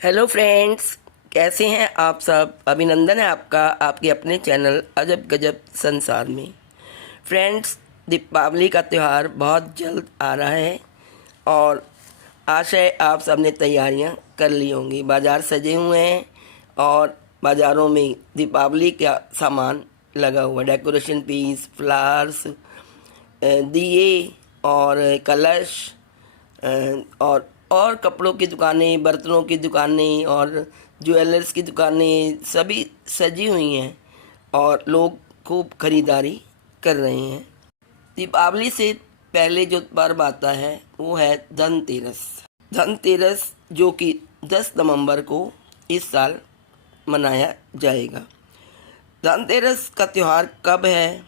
Hello friends, कैसे हैं आप सब। अभिनंदन है आपका आपके अपने चैनल अजब गजब संसार में। फ्रेंड्स, दीपावली का त्यौहार बहुत जल्द आ रहा है और आशा है आप सब ने तैयारियां कर ली होंगी। बाज़ार सजे हुए हैं और बाज़ारों में दीपावली का सामान लगा हुआ, डेकोरेशन पीस, फ्लावर्स, दिए और कलश और कपड़ों की दुकानें, बर्तनों की दुकानें और ज्वेलर्स की दुकानें सभी सजी हुई हैं और लोग खूब खरीदारी कर रहे हैं। दीपावली से पहले जो पर्व आता है वो है धनतेरस। धनतेरस जो कि 10 नवंबर को इस साल मनाया जाएगा। धनतेरस का त्यौहार कब है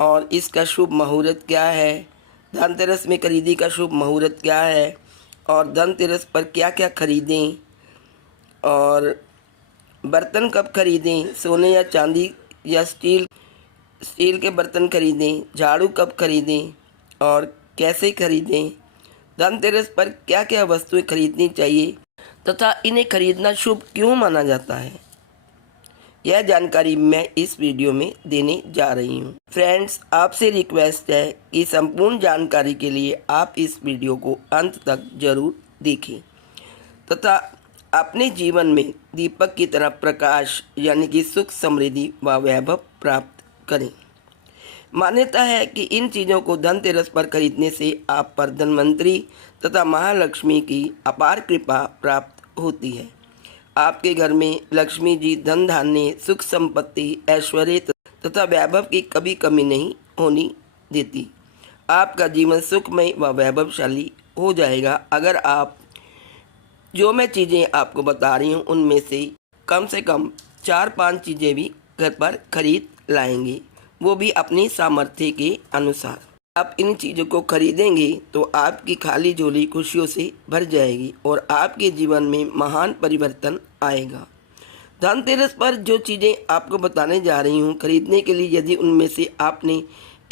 और इसका शुभ मुहूर्त क्या है, धनतेरस में खरीदी का शुभ मुहूर्त क्या है और धनतेरस पर क्या क्या खरीदें और बर्तन कब खरीदें, सोने या चांदी या स्टील के बर्तन खरीदें, झाड़ू कब खरीदें और कैसे खरीदें, धनतेरस पर क्या क्या वस्तुएं खरीदनी चाहिए तथा इन्हें खरीदना शुभ क्यों माना जाता है, यह जानकारी मैं इस वीडियो में देने जा रही हूँ। फ्रेंड्स, आपसे रिक्वेस्ट है कि संपूर्ण जानकारी के लिए आप इस वीडियो को अंत तक जरूर देखें तथा अपने जीवन में दीपक की तरह प्रकाश यानी कि सुख, समृद्धि व वैभव प्राप्त करें। मान्यता है कि इन चीज़ों को धनतेरस पर खरीदने से आप पर धनवंतरी तथा महालक्ष्मी की अपार कृपा प्राप्त होती है। आपके घर में लक्ष्मी जी धन धान्य, सुख संपत्ति, ऐश्वर्य तथा वैभव की कभी कमी नहीं होनी देती। आपका जीवन सुखमय व वैभवशाली हो जाएगा अगर आप जो मैं चीज़ें आपको बता रही हूँ उनमें से कम 4-5 चीज़ें भी घर पर खरीद लाएंगे, वो भी अपनी सामर्थ्य के अनुसार। आप इन चीज़ों को खरीदेंगे तो आपकी खाली झोली खुशियों से भर जाएगी और आपके जीवन में महान परिवर्तन आएगा। धनतेरस पर जो चीज़ें आपको बताने जा रही हूँ खरीदने के लिए, यदि उनमें से आपने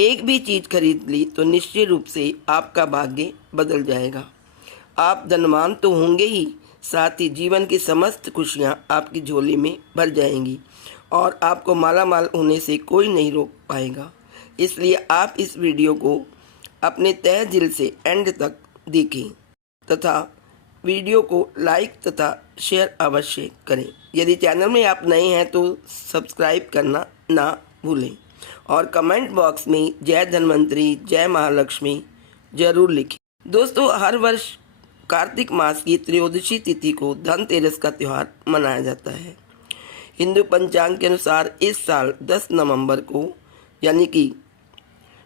एक भी चीज़ खरीद ली तो निश्चित रूप से आपका भाग्य बदल जाएगा। आप धनवान तो होंगे ही, साथ ही जीवन की समस्त खुशियाँ आपकी झोली में भर जाएंगी और आपको मालामाल होने से कोई नहीं रोक पाएगा। इसलिए आप इस वीडियो को अपने तहे दिल से एंड तक देखें तथा वीडियो को लाइक तथा शेयर अवश्य करें। यदि चैनल में आप नए हैं तो सब्सक्राइब करना ना भूलें और कमेंट बॉक्स में जय धन्वंतरी, जय महालक्ष्मी जरूर लिखें। दोस्तों, हर वर्ष कार्तिक मास की त्रयोदशी तिथि को धनतेरस का त्यौहार मनाया जाता है। हिंदू पंचांग के अनुसार इस साल 10 नवंबर को यानी कि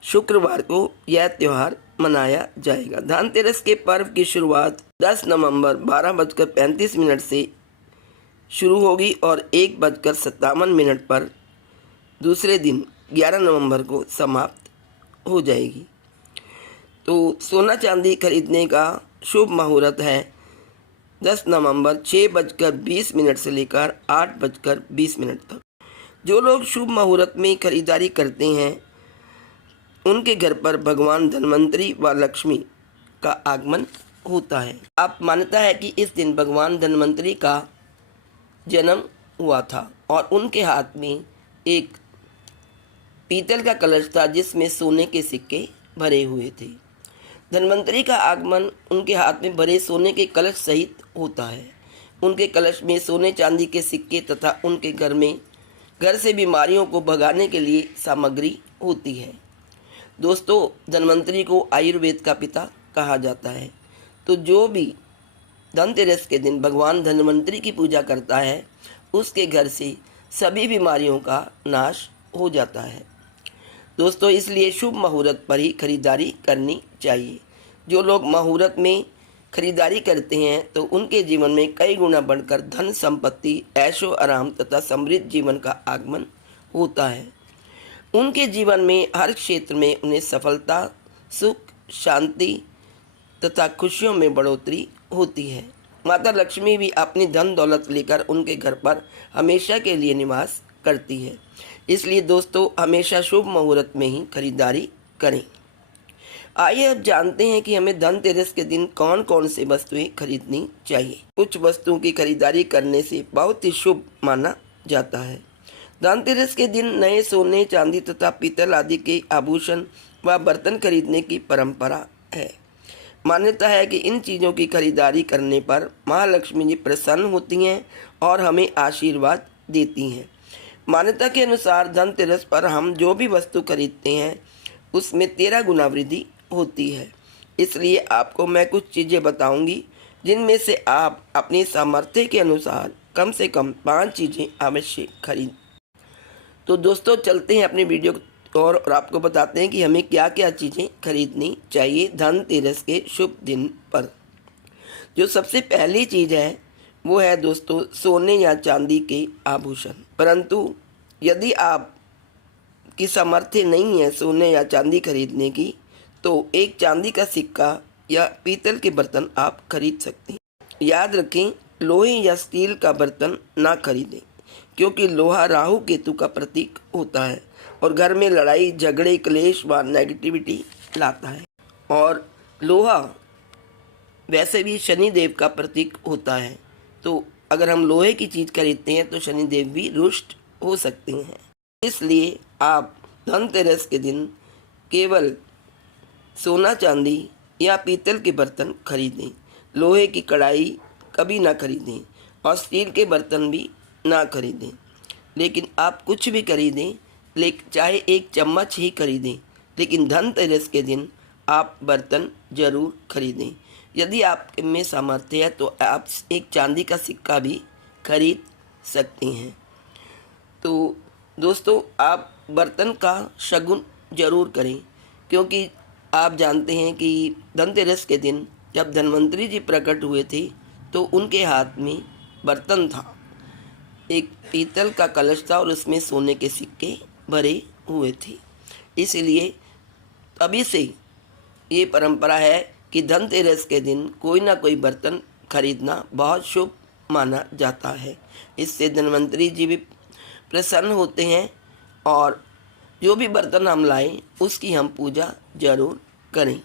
शुक्रवार को यह त्यौहार मनाया जाएगा। धनतेरस के पर्व की शुरुआत 10 नवंबर 12:35 से शुरू होगी और 1:57 पर दूसरे दिन 11 नवंबर को समाप्त हो जाएगी। तो सोना चांदी खरीदने का शुभ मुहूर्त है 10 नवंबर 6:20 से लेकर 8:20 तक। जो लोग शुभ मुहूर्त में खरीदारी करते हैं उनके घर पर भगवान धन्वंतरी व लक्ष्मी का आगमन होता है। अब मान्यता है कि इस दिन भगवान धन्वंतरी का जन्म हुआ था और उनके हाथ में एक पीतल का कलश था जिसमें सोने के सिक्के भरे हुए थे। धन्वंतरी का आगमन उनके हाथ में भरे सोने के कलश सहित होता है। उनके कलश में सोने चांदी के सिक्के तथा उनके घर से बीमारियों को भगाने के लिए सामग्री होती है। दोस्तों, धन्वंतरी को आयुर्वेद का पिता कहा जाता है, तो जो भी धनतेरस के दिन भगवान धन्वंतरी की पूजा करता है उसके घर से सभी बीमारियों का नाश हो जाता है। दोस्तों, इसलिए शुभ मुहूर्त पर ही खरीदारी करनी चाहिए। जो लोग मुहूर्त में खरीदारी करते हैं तो उनके जीवन में कई गुना बढ़कर धन संपत्ति, ऐशो आराम तथा समृद्ध जीवन का आगमन होता है। उनके जीवन में हर क्षेत्र में उन्हें सफलता, सुख, शांति तथा खुशियों में बढ़ोतरी होती है। माता लक्ष्मी भी अपनी धन दौलत लेकर उनके घर पर हमेशा के लिए निवास करती है। इसलिए दोस्तों, हमेशा शुभ मुहूर्त में ही खरीदारी करें। आइए अब जानते हैं कि हमें धनतेरस के दिन कौन कौन सी वस्तुएं खरीदनी चाहिए। कुछ वस्तुओं की खरीदारी करने से बहुत ही शुभ माना जाता है। धनतेरस के दिन नए सोने, चांदी तथा पीतल आदि के आभूषण व बर्तन खरीदने की परंपरा है। मान्यता है कि इन चीज़ों की खरीदारी करने पर महालक्ष्मी जी प्रसन्न होती हैं और हमें आशीर्वाद देती हैं। मान्यता के अनुसार धनतेरस पर हम जो भी वस्तु खरीदते हैं उसमें 13 गुना वृद्धि होती है। इसलिए आपको मैं कुछ चीज़ें बताऊंगी जिनमें से आप अपनी सामर्थ्य के अनुसार कम से कम 5 चीज़ें अवश्य खरीद। तो दोस्तों चलते हैं अपनी वीडियो और आपको बताते हैं कि हमें क्या क्या चीज़ें खरीदनी चाहिए धनतेरस के शुभ दिन पर। जो सबसे पहली चीज़ है वो है दोस्तों सोने या चांदी के आभूषण। परंतु यदि आप की सामर्थ्य नहीं है सोने या चांदी खरीदने की तो एक चांदी का सिक्का या पीतल के बर्तन आप खरीद सकते हैं। याद रखें लोहे या स्टील का बर्तन ना खरीदें क्योंकि लोहा राहु केतु का प्रतीक होता है और घर में लड़ाई झगड़े क्लेश व नेगेटिविटी लाता है। और लोहा वैसे भी शनिदेव का प्रतीक होता है, तो अगर हम लोहे की चीज़ खरीदते हैं तो शनिदेव भी रुष्ट हो सकते हैं। इसलिए आप धनतेरस के दिन केवल सोना चांदी या पीतल के बर्तन खरीदें। लोहे की कढ़ाई कभी ना खरीदें और स्टील के बर्तन भी ना खरीदें। लेकिन आप कुछ भी खरीदें, चाहे एक चम्मच ही खरीदें, लेकिन धनतेरस के दिन आप बर्तन ज़रूर खरीदें। यदि आप में सामर्थ्य है तो आप एक चांदी का सिक्का भी खरीद सकते हैं। तो दोस्तों आप बर्तन का शगुन ज़रूर करें क्योंकि आप जानते हैं कि धनतेरस के दिन जब धन्वंतरी जी प्रकट हुए थे तो उनके हाथ में बर्तन था, एक पीतल का कलश था और उसमें सोने के सिक्के भरे हुए थे। इसलिए तभी से ये परंपरा है कि धनतेरस के दिन कोई ना कोई बर्तन खरीदना बहुत शुभ माना जाता है। इससे धन्वंतरी जी भी प्रसन्न होते हैं और जो भी बर्तन हम लाएं उसकी हम पूजा ज़रूर करें।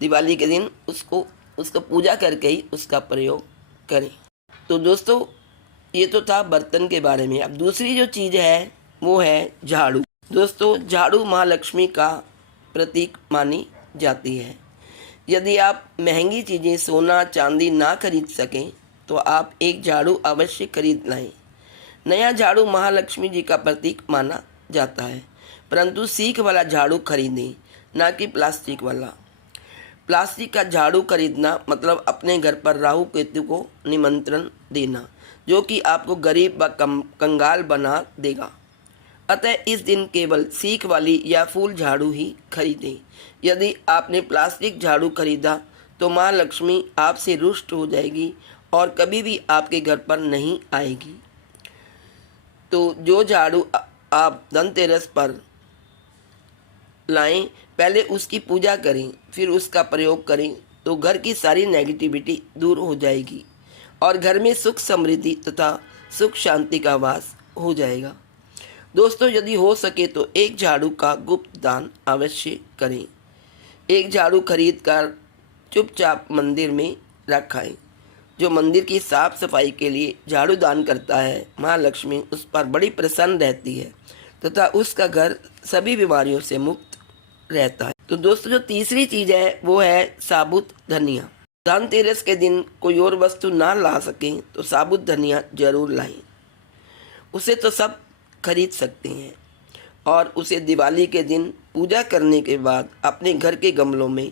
दिवाली के दिन उसको पूजा करके ही उसका प्रयोग करें। तो दोस्तों ये तो था बर्तन के बारे में। अब दूसरी जो चीज़ है वो है झाड़ू। दोस्तों झाड़ू माँ लक्ष्मी का प्रतीक मानी जाती है। यदि आप महंगी चीज़ें सोना चांदी ना खरीद सकें तो आप एक झाड़ू अवश्य खरीद लाएं। नया झाड़ू महालक्ष्मी जी का प्रतीक माना जाता है, परंतु सीख वाला झाड़ू खरीदें, ना कि प्लास्टिक वाला। प्लास्टिक का झाड़ू खरीदना मतलब अपने घर पर राहु केतु को निमंत्रण देना, जो कि आपको गरीब व कंगाल बना देगा। अतः इस दिन केवल सीख वाली या फूल झाड़ू ही खरीदें। यदि आपने प्लास्टिक झाड़ू खरीदा तो माँ लक्ष्मी आपसे रुष्ट हो जाएगी और कभी भी आपके घर पर नहीं आएगी। तो जो झाड़ू आप धनतेरस पर लाएं, पहले उसकी पूजा करें, फिर उसका प्रयोग करें तो घर की सारी नेगेटिविटी दूर हो जाएगी और घर में सुख समृद्धि तथा सुख शांति का वास हो जाएगा। दोस्तों यदि हो सके तो एक झाड़ू का गुप्त दान अवश्य करें। एक झाड़ू खरीद कर चुपचाप मंदिर में रखाएं। जो मंदिर की साफ सफाई के लिए झाड़ू दान करता है, माँ लक्ष्मी उस पर बड़ी प्रसन्न रहती है तथा उसका घर सभी बीमारियों से मुक्त रहता है। तो दोस्तों जो तीसरी चीज़ है वो है साबुत धनिया। धनतेरस के दिन कोई और वस्तु ना ला सकें तो साबुत धनिया जरूर लाएं। उसे तो सब खरीद सकते हैं और उसे दिवाली के दिन पूजा करने के बाद अपने घर के गमलों में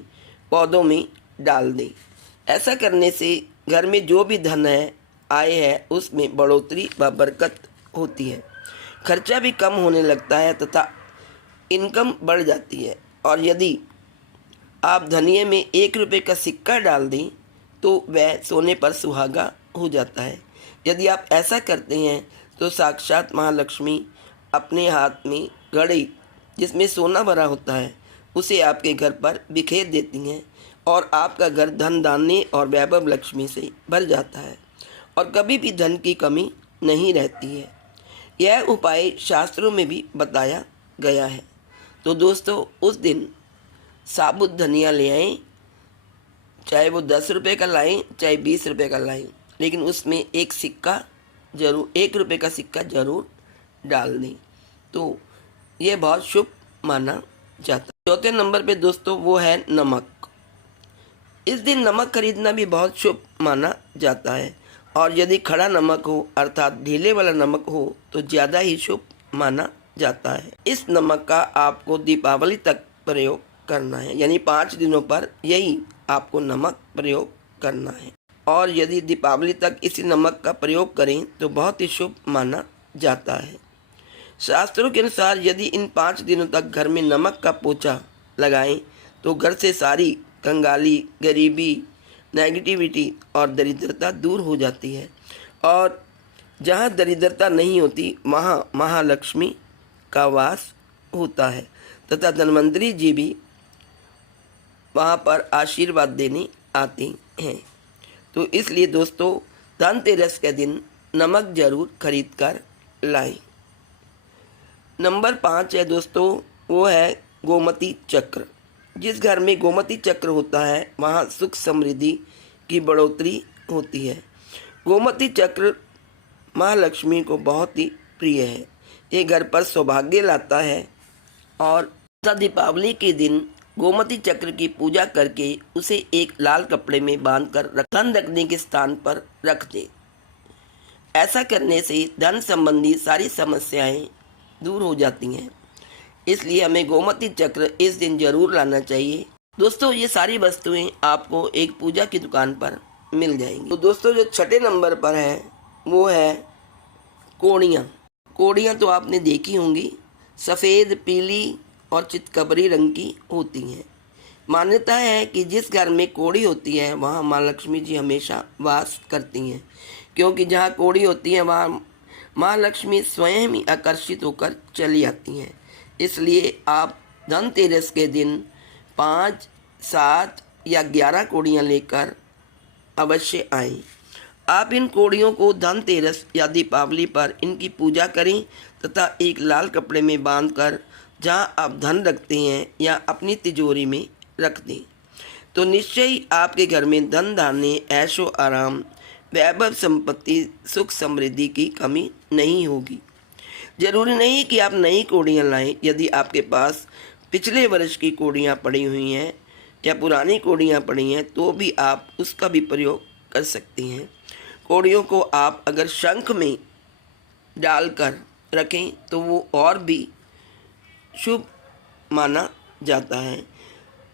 पौधों में डाल दें। ऐसा करने से घर में जो भी धन है आय है उसमें बढ़ोतरी व बरकत होती है, खर्चा भी कम होने लगता है तथा इनकम बढ़ जाती है। और यदि आप धनिये में 1 रुपये का सिक्का डाल दें तो वह सोने पर सुहागा हो जाता है। यदि आप ऐसा करते हैं तो साक्षात महालक्ष्मी अपने हाथ में घड़ी जिसमें सोना भरा होता है उसे आपके घर पर बिखेर देती हैं और आपका घर धन धान्य और वैभव लक्ष्मी से भर जाता है और कभी भी धन की कमी नहीं रहती है। यह उपाय शास्त्रों में भी बताया गया है। तो दोस्तों उस दिन साबुत धनिया ले आएँ, चाहे वो 10 रुपये का लाएँ चाहे 20 रुपये का लाएँ, लेकिन उसमें एक सिक्का ज़रूर, 1 रुपये का सिक्का ज़रूर डाल दें, तो ये बहुत शुभ माना जाता है। चौथे नंबर पे दोस्तों वो है नमक। इस दिन नमक खरीदना भी बहुत शुभ माना जाता है, और यदि खड़ा नमक हो अर्थात ढीले वाला नमक हो तो ज़्यादा ही शुभ माना जाता है। इस नमक का आपको दीपावली तक प्रयोग करना है, यानी 5 दिनों पर यही आपको नमक प्रयोग करना है, और यदि दीपावली तक इसी नमक का प्रयोग करें तो बहुत ही शुभ माना जाता है। शास्त्रों के अनुसार यदि इन 5 दिनों तक घर में नमक का पोछा लगाएं तो घर से सारी कंगाली, गरीबी, नेगेटिविटी और दरिद्रता दूर हो जाती है, और जहाँ दरिद्रता नहीं होती वहाँ महालक्ष्मी का वास होता है तथा धन्वंतरी जी भी वहाँ पर आशीर्वाद देने आते हैं। तो इसलिए दोस्तों धनतेरस के दिन नमक जरूर खरीद कर लाएं। नंबर 5 है दोस्तों, वो है गोमती चक्र। जिस घर में गोमती चक्र होता है वहाँ सुख समृद्धि की बढ़ोतरी होती है। गोमती चक्र महालक्ष्मी को बहुत ही प्रिय है। ये घर पर सौभाग्य लाता है, और दीपावली के दिन गोमती चक्र की पूजा करके उसे एक लाल कपड़े में बांधकर धन रखने के स्थान पर रख दे। ऐसा करने से धन संबंधी सारी समस्याएं दूर हो जाती हैं, इसलिए हमें गोमती चक्र इस दिन जरूर लाना चाहिए। दोस्तों ये सारी वस्तुएं आपको एक पूजा की दुकान पर मिल जाएंगी। तो दोस्तों जो छठे नंबर पर है वो है कोड़ियाँ। कोड़ियाँ तो आपने देखी होंगी, सफ़ेद, पीली और चितकबरी रंग की होती हैं। मान्यता है कि जिस घर में कोड़ी होती है वहाँ माँ लक्ष्मी जी हमेशा वास करती हैं, क्योंकि जहाँ कोड़ी होती है वहाँ माँ लक्ष्मी स्वयं ही आकर्षित होकर चली आती हैं। इसलिए आप धनतेरस के दिन 5, 7 या 11 कोड़ियाँ लेकर अवश्य आएं। आप इन कोड़ियों को धनतेरस या दीपावली पर इनकी पूजा करें तथा एक लाल कपड़े में बांधकर जहाँ आप धन रखते हैं या अपनी तिजोरी में रख दें, तो निश्चय ही आपके घर में धन धान्य, ऐशो आराम, वैभव, संपत्ति, सुख समृद्धि की कमी नहीं होगी। जरूरी नहीं कि आप नई कोड़ियाँ लाएं। यदि आपके पास पिछले वर्ष की कोड़ियाँ पड़ी हुई हैं या पुरानी कोड़ियाँ पड़ी हैं तो भी आप उसका भी प्रयोग कर सकती हैं। कोड़ियों को आप अगर शंख में डालकर रखें तो वो और भी शुभ माना जाता है।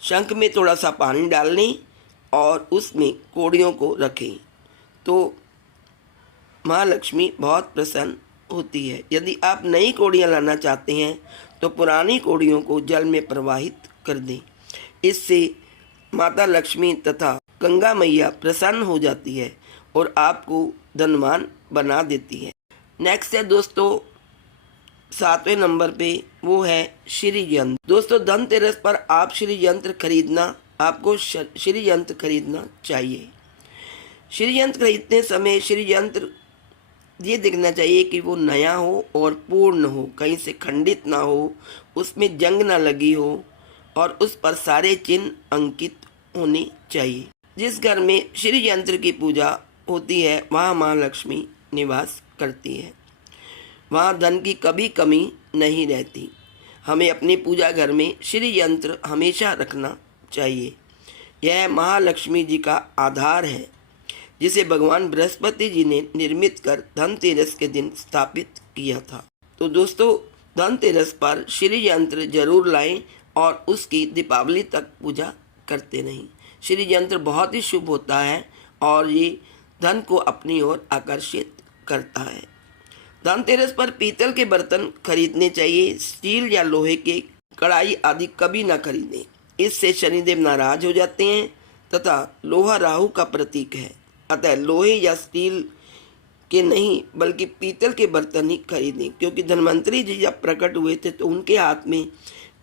शंख में थोड़ा सा पानी डाल लें और उसमें कोड़ियों को रखें तो माँ लक्ष्मी बहुत प्रसन्न होती है। यदि आप नई कोड़ियाँ लाना चाहते हैं तो पुरानी कोड़ियों को जल में प्रवाहित कर दें। इससे माता लक्ष्मी तथा गंगा मैया प्रसन्न हो जाती है और आपको धनवान बना देती है। नेक्स्ट है दोस्तों 7वें नंबर पे वो है श्री यंत्र। दोस्तों धनतेरस पर आप श्री यंत्र खरीदना, आपको श्री यंत्र खरीदना चाहिए। श्री यंत्र खरीदते समय श्री यंत्र ये देखना चाहिए कि वो नया हो और पूर्ण हो, कहीं से खंडित ना हो, उसमें जंग ना लगी हो और उस पर सारे चिन्ह अंकित होने चाहिए। जिस घर में श्री यंत्र की पूजा होती है वहाँ माँ लक्ष्मी निवास करती है, वहाँ धन की कभी कमी नहीं रहती। हमें अपनी पूजा घर में श्री यंत्र हमेशा रखना चाहिए। यह महालक्ष्मी जी का आधार है जिसे भगवान बृहस्पति जी ने निर्मित कर धनतेरस के दिन स्थापित किया था। तो दोस्तों धनतेरस पर श्री यंत्र जरूर लाएं और उसकी दीपावली तक पूजा करते रहें। श्री यंत्र बहुत ही शुभ होता है और ये धन को अपनी ओर आकर्षित करता है। धनतेरस पर पीतल के बर्तन खरीदने चाहिए। स्टील या लोहे के कढ़ाई आदि कभी ना खरीदें, इससे शनिदेव नाराज हो जाते हैं तथा लोहा राहु का प्रतीक है। अतः लोहे या स्टील के नहीं बल्कि पीतल के बर्तन ही खरीदें, क्योंकि धन्वंतरी जी जब प्रकट हुए थे तो उनके हाथ में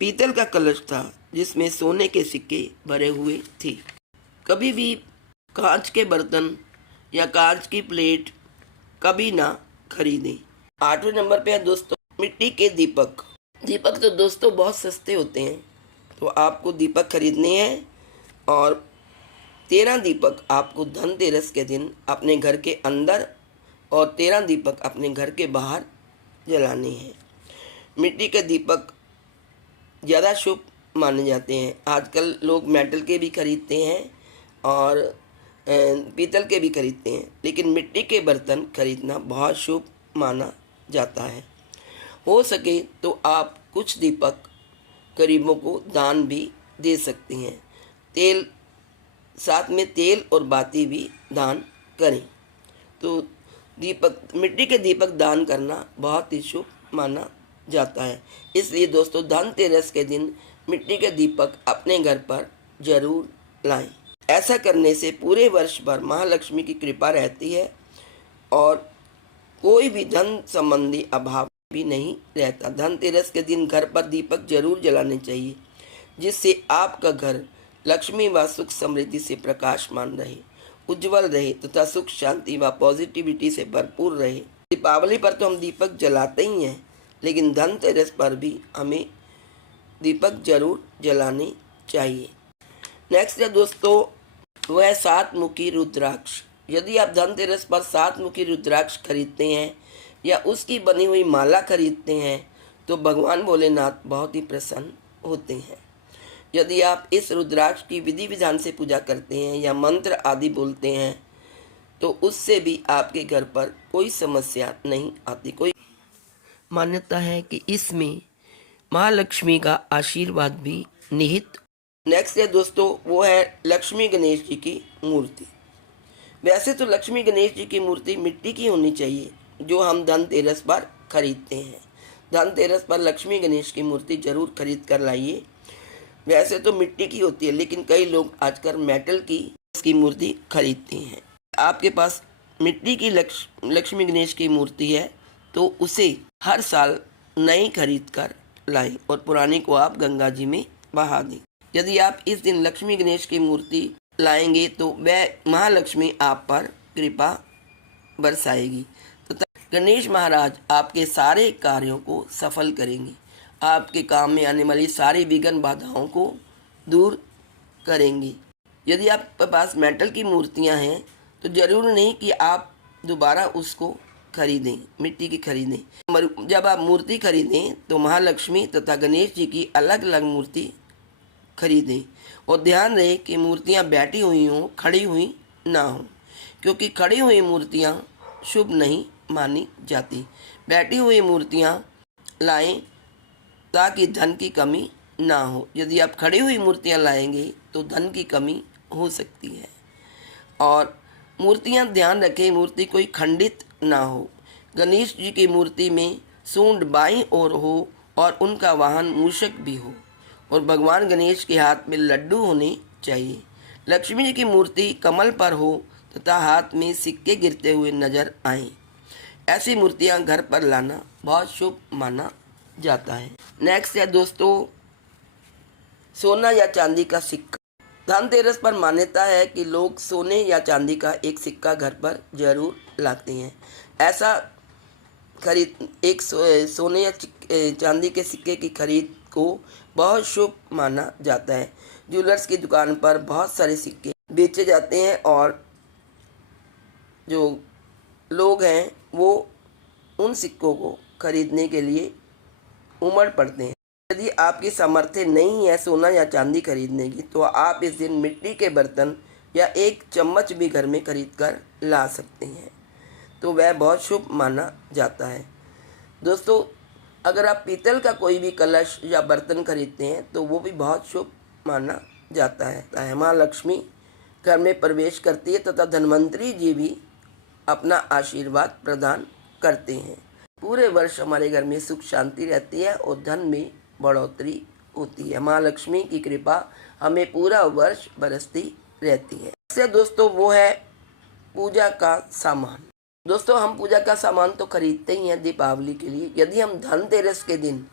पीतल का कलश था जिसमें सोने के सिक्के भरे हुए थे। कभी भी कांच के बर्तन या कांच की प्लेट कभी ना खरीदें। 8वें नंबर पे है दोस्तों मिट्टी के दीपक। दीपक तो दोस्तों बहुत सस्ते होते हैं, तो आपको दीपक खरीदने हैं और 13 दीपक आपको धनतेरस के दिन अपने घर के अंदर और 13 दीपक अपने घर के बाहर जलाने हैं। मिट्टी के दीपक ज़्यादा शुभ माने जाते हैं। आजकल लोग मेटल के भी खरीदते हैं और पीतल के भी खरीदते हैं, लेकिन मिट्टी के बर्तन खरीदना बहुत शुभ माना जाता है। हो सके तो आप कुछ दीपक गरीबों को दान भी दे सकते हैं। साथ में तेल और बाती भी दान करें। तो मिट्टी के दीपक दान करना बहुत ही शुभ माना जाता है। इसलिए दोस्तों, धनतेरस के दिन मिट्टी के दीपक अपने घर पर जरूर लाएं। ऐसा करने से पूरे वर्ष भर महालक्ष्मी की कृपा रहती है और कोई भी धन संबंधी अभाव भी नहीं रहता। धनतेरस के दिन घर पर दीपक जरूर जलाने चाहिए, जिससे आपका घर लक्ष्मी व सुख समृद्धि से प्रकाशमान रहे, उज्जवल रहे तथा सुख शांति व पॉजिटिविटी से भरपूर रहे। दीपावली पर तो हम दीपक जलाते ही हैं, लेकिन धनतेरस पर भी हमें दीपक जरूर जलाने चाहिए। नेक्स्ट है दोस्तों, वह है 7 मुखी रुद्राक्ष। यदि आप धनतेरस पर 7 मुखी रुद्राक्ष खरीदते हैं या उसकी बनी हुई माला खरीदते हैं तो भगवान भोलेनाथ बहुत ही प्रसन्न होते हैं। यदि आप इस रुद्राक्ष की विधि विधान से पूजा करते हैं या मंत्र आदि बोलते हैं तो उससे भी आपके घर पर कोई समस्या नहीं आती। कोई मान्यता है कि इसमें महालक्ष्मी का आशीर्वाद भी निहित। नेक्स्ट है दोस्तों, वो है लक्ष्मी गणेश जी की मूर्ति। वैसे तो लक्ष्मी गणेश जी की मूर्ति मिट्टी की होनी चाहिए जो हम धनतेरस पर खरीदते हैं। धनतेरस पर लक्ष्मी गणेश की मूर्ति जरूर खरीद कर लाइए। वैसे तो मिट्टी की होती है, लेकिन कई लोग आजकल मेटल की मूर्ति खरीदते हैं। आपके पास मिट्टी की लक्ष्मी गणेश की मूर्ति है तो उसे हर साल नई खरीद कर लाएं और पुरानी को आप गंगा जी में बहा दें। यदि आप इस दिन लक्ष्मी गणेश की मूर्ति लाएंगे तो वह महालक्ष्मी आप पर कृपा बरसाएगी तथा गणेश महाराज आपके सारे कार्यों को सफल करेंगे। आपके काम में आने वाली सारी विघ्न बाधाओं को दूर करेंगे। यदि आपके पास मेटल की मूर्तियां हैं तो जरूर नहीं कि आप दोबारा उसको खरीदें, मिट्टी की खरीदें। जब आप मूर्ति खरीदें तो महालक्ष्मी तथा गणेश जी की अलग अलग मूर्ति खरीदें और ध्यान रहे कि मूर्तियां बैठी हुई हों, खड़ी हुई ना हो, क्योंकि खड़ी हुई मूर्तियां शुभ नहीं मानी जाती। बैठी हुई मूर्तियां लाएं ताकि धन की कमी ना हो। यदि आप खड़ी हुई मूर्तियां लाएंगे तो धन की कमी हो सकती है। और मूर्तियां ध्यान रखें, मूर्ति कोई खंडित ना हो। गणेश जी की मूर्ति में सूंड बाईं ओर हो और उनका वाहन मूषक भी हो और भगवान गणेश के हाथ में लड्डू होने चाहिए। लक्ष्मी जी की मूर्ति कमल पर हो तथा हाथ में सिक्के गिरते हुए नजर आएं। ऐसी मूर्तियां घर पर लाना बहुत शुभ माना जाता है। नेक्स्ट है दोस्तों, सोना या चांदी का सिक्का। धनतेरस पर मान्यता है कि लोग सोने या चांदी का एक सिक्का घर पर जरूर लाते हैं। ऐसा एक सोने या चांदी के सिक्के की खरीद को बहुत शुभ माना जाता है। ज्वेलर्स की दुकान पर बहुत सारे सिक्के बेचे जाते हैं और जो लोग हैं वो उन सिक्कों को खरीदने के लिए उमड़ पड़ते हैं। यदि आपकी सामर्थ्य नहीं है सोना या चांदी खरीदने की तो आप इस दिन मिट्टी के बर्तन या एक चम्मच भी घर में खरीद कर ला सकते हैं, तो वह बहुत शुभ माना जाता है। दोस्तों, अगर आप पीतल का कोई भी कलश या बर्तन खरीदते हैं तो वो भी बहुत शुभ माना जाता है। माँ लक्ष्मी घर में प्रवेश करती है तथा धन्वंतरी जी भी अपना आशीर्वाद प्रदान करते हैं। पूरे वर्ष हमारे घर में सुख शांति रहती है और धन में बढ़ोतरी होती है। माँ लक्ष्मी की कृपा हमें पूरा वर्ष बरसती रहती है। इससे दोस्तों वो है पूजा का सामान। दोस्तों, हम पूजा का सामान तो खरीदते ही हैं दीपावली के लिए। यदि हम धनतेरस के दिन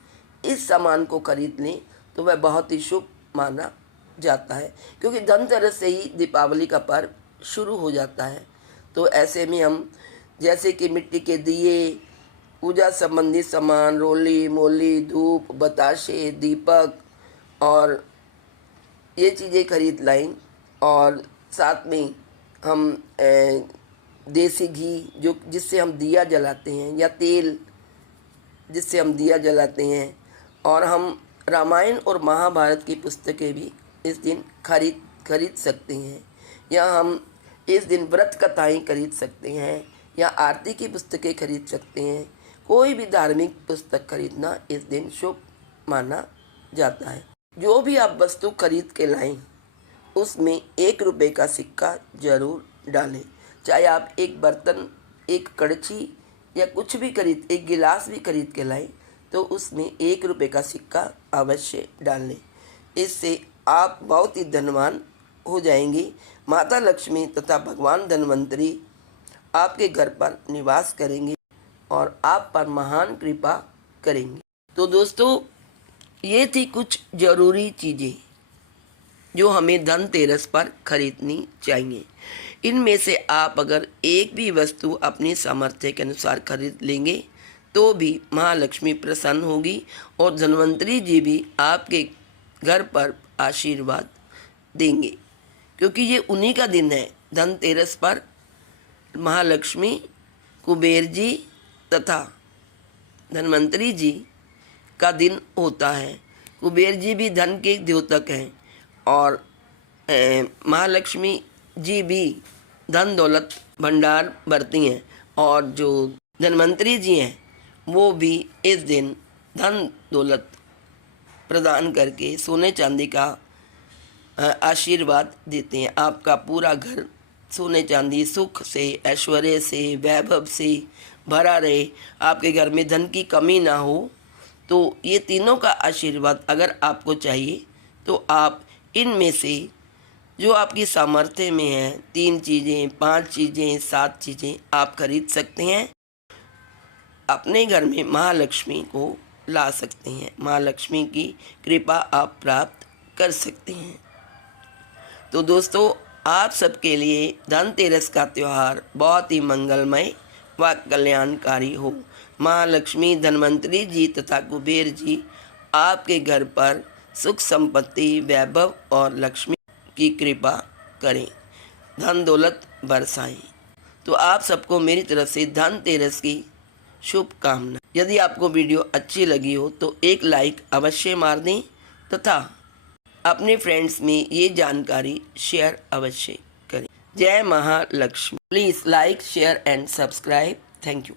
इस सामान को खरीद लें तो वह बहुत ही शुभ माना जाता है, क्योंकि धनतेरस से ही दीपावली का पर्व शुरू हो जाता है। तो ऐसे में हम जैसे कि मिट्टी के दिए, पूजा संबंधी सामान, रोली मोली, धूप, बताशे, दीपक और ये चीज़ें खरीद लाएं। और साथ में हम देसी घी जो जिससे हम दिया जलाते हैं, या तेल जिससे हम दिया जलाते हैं, और हम रामायण और महाभारत की पुस्तकें भी इस दिन खरीद सकते हैं, या हम इस दिन व्रत कथाएँ खरीद सकते हैं, या आरती की पुस्तकें खरीद सकते हैं। कोई भी धार्मिक पुस्तक खरीदना इस दिन शुभ माना जाता है। जो भी आप वस्तु खरीद के लाएं उसमें 1 रुपये का सिक्का जरूर डालें। चाहे आप एक बर्तन, एक कड़छी या कुछ भी एक गिलास भी खरीद के लाएं तो उसमें 1 रुपये का सिक्का अवश्य डाल लें। इससे आप बहुत ही धनवान हो जाएंगे। माता लक्ष्मी तथा भगवान धन्वंतरी आपके घर पर निवास करेंगे और आप पर महान कृपा करेंगे। तो दोस्तों, ये थी कुछ ज़रूरी चीज़ें जो हमें धनतेरस पर खरीदनी चाहिए। इनमें से आप अगर एक भी वस्तु अपनी सामर्थ्य के अनुसार खरीद लेंगे तो भी महालक्ष्मी प्रसन्न होगी और धन्वंतरी जी भी आपके घर पर आशीर्वाद देंगे, क्योंकि ये उन्हीं का दिन है। धनतेरस पर महालक्ष्मी, कुबेर जी तथा धन्वंतरी जी का दिन होता है। कुबेर जी भी धन के द्योतक हैं और महालक्ष्मी जी भी धन दौलत भंडार भरती हैं, और जो धन्वंतरी जी हैं वो भी इस दिन धन दौलत प्रदान करके सोने चांदी का आशीर्वाद देते हैं। आपका पूरा घर सोने चांदी, सुख से, ऐश्वर्य से, वैभव से भरा रहे, आपके घर में धन की कमी ना हो। तो ये तीनों का आशीर्वाद अगर आपको चाहिए तो आप इनमें से जो आपकी सामर्थ्य में है 3 चीज़ें, 5 चीज़ें, 7 चीज़ें आप खरीद सकते हैं। अपने घर में महालक्ष्मी को ला सकते हैं, महालक्ष्मी की कृपा आप प्राप्त कर सकते हैं। तो दोस्तों, आप सबके लिए धनतेरस का त्यौहार बहुत ही मंगलमय व कल्याणकारी हो। महालक्ष्मी, धन्वंतरी जी तथा कुबेर जी आपके घर पर सुख संपत्ति, वैभव और लक्ष्मी की कृपा करें, धन दौलत बरसाएं। तो आप सबको मेरी तरफ से धनतेरस की शुभकामना। यदि आपको वीडियो अच्छी लगी हो तो एक लाइक अवश्य मार दें तथा अपने फ्रेंड्स में ये जानकारी शेयर अवश्य करें। जय Mahalakshmi. Please like, share and subscribe. Thank you.